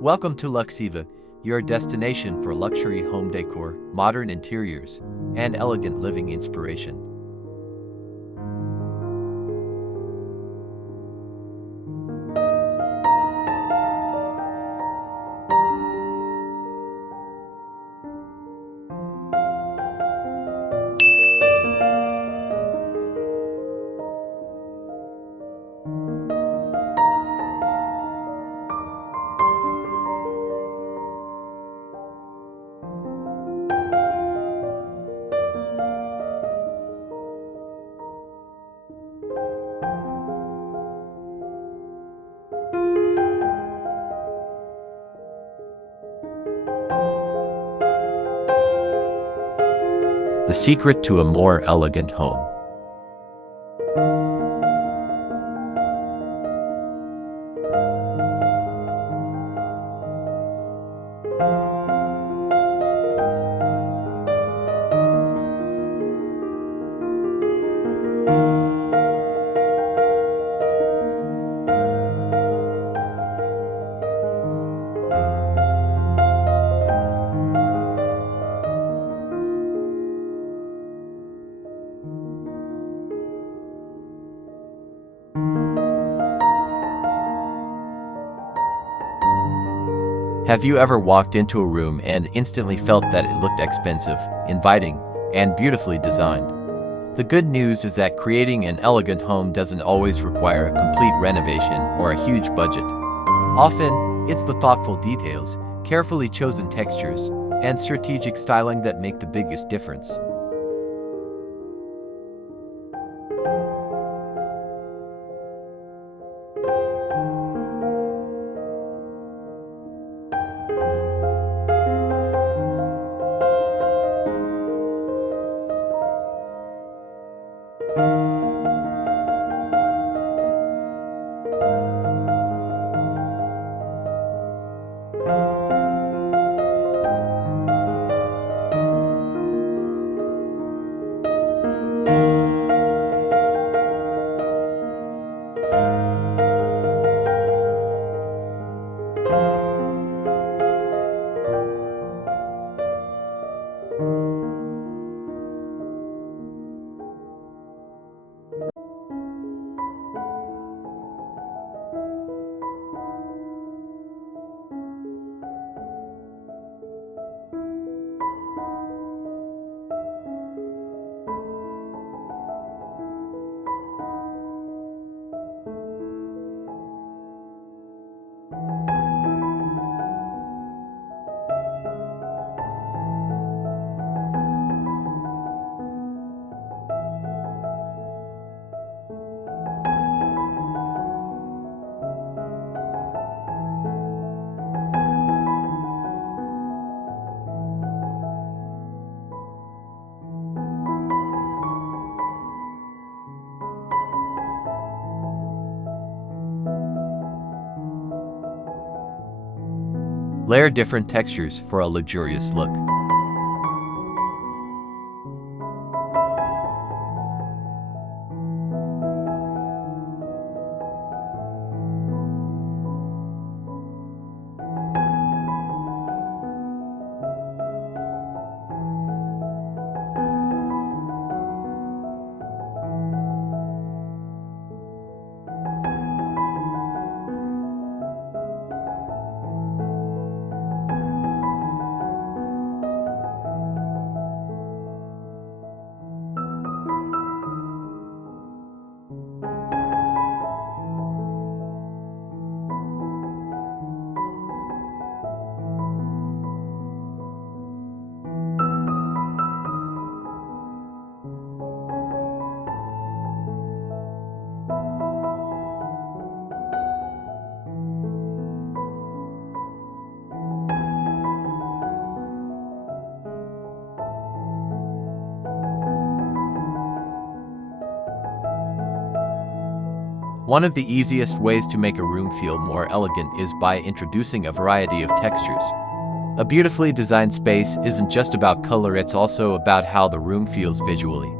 Welcome to Luxiva, your destination for luxury home decor, modern interiors, and elegant living inspiration. The secret to a more elegant home. Have you ever walked into a room and instantly felt that it looked expensive, inviting, and beautifully designed? The good news is that creating an elegant home doesn't always require a complete renovation or a huge budget. Often, it's the thoughtful details, carefully chosen textures, and strategic styling that make the biggest difference. Layer different textures for a luxurious look. One of the easiest ways to make a room feel more elegant is by introducing a variety of textures. A beautifully designed space isn't just about color, it's also about how the room feels visually.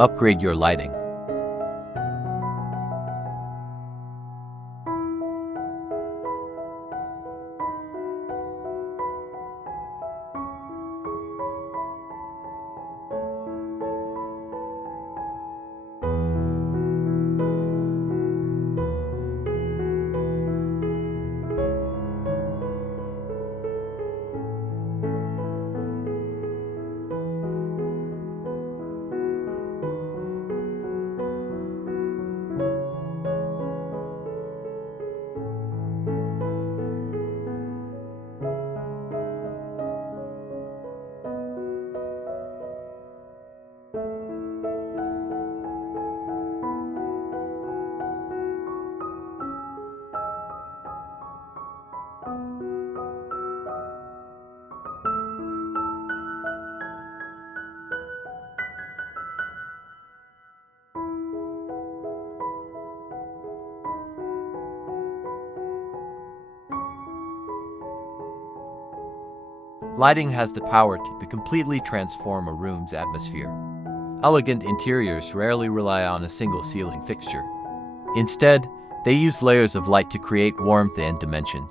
Upgrade your lighting. Lighting has the power to completely transform a room's atmosphere. Elegant interiors rarely rely on a single ceiling fixture. Instead, they use layers of light to create warmth and dimension.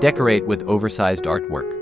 Decorate with oversized artwork.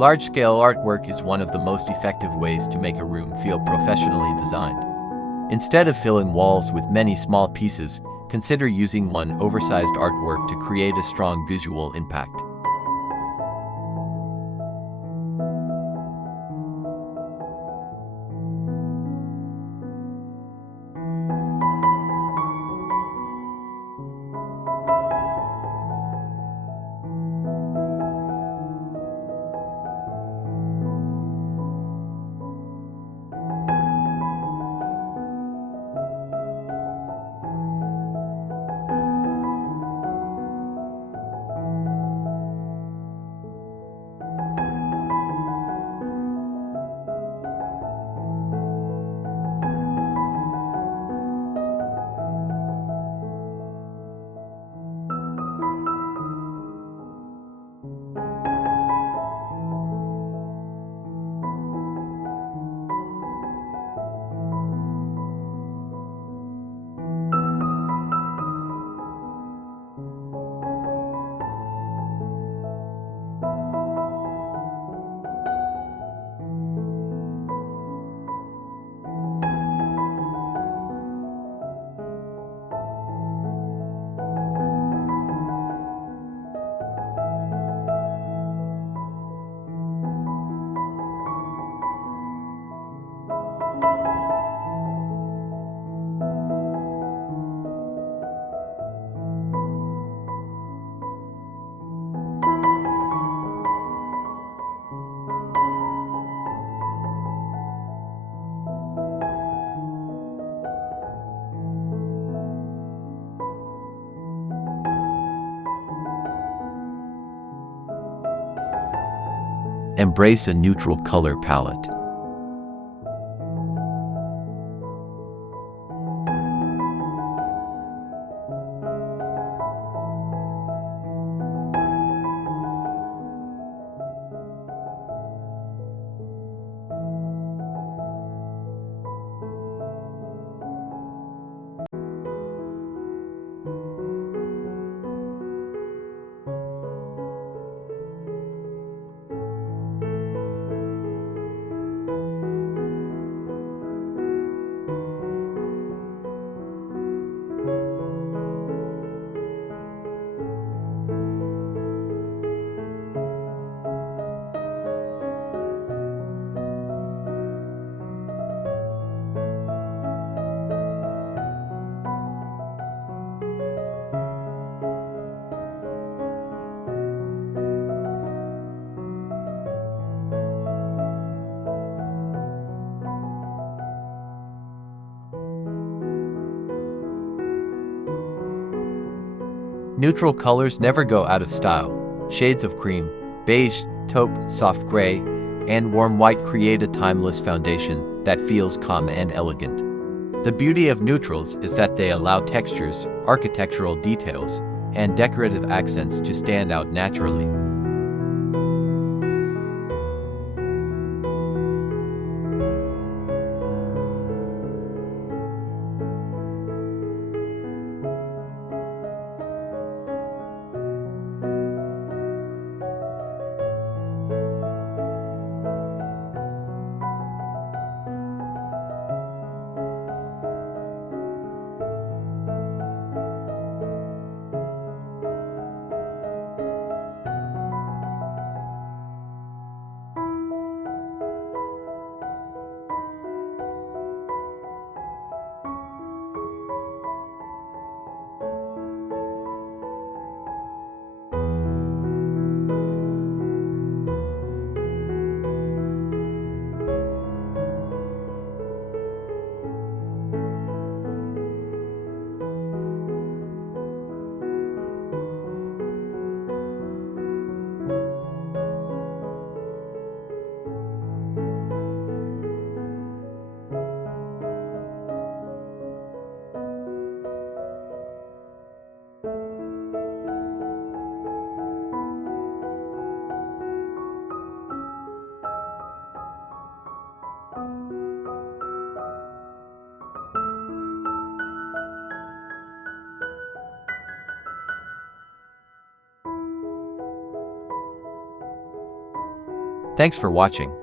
Large-scale artwork is one of the most effective ways to make a room feel professionally designed. Instead of filling walls with many small pieces, consider using one oversized artwork to create a strong visual impact. Embrace a neutral color palette. Neutral colors never go out of style. Shades of cream, beige, taupe, soft gray, and warm white create a timeless foundation that feels calm and elegant. The beauty of neutrals is that they allow textures, architectural details, and decorative accents to stand out naturally. Thanks for watching.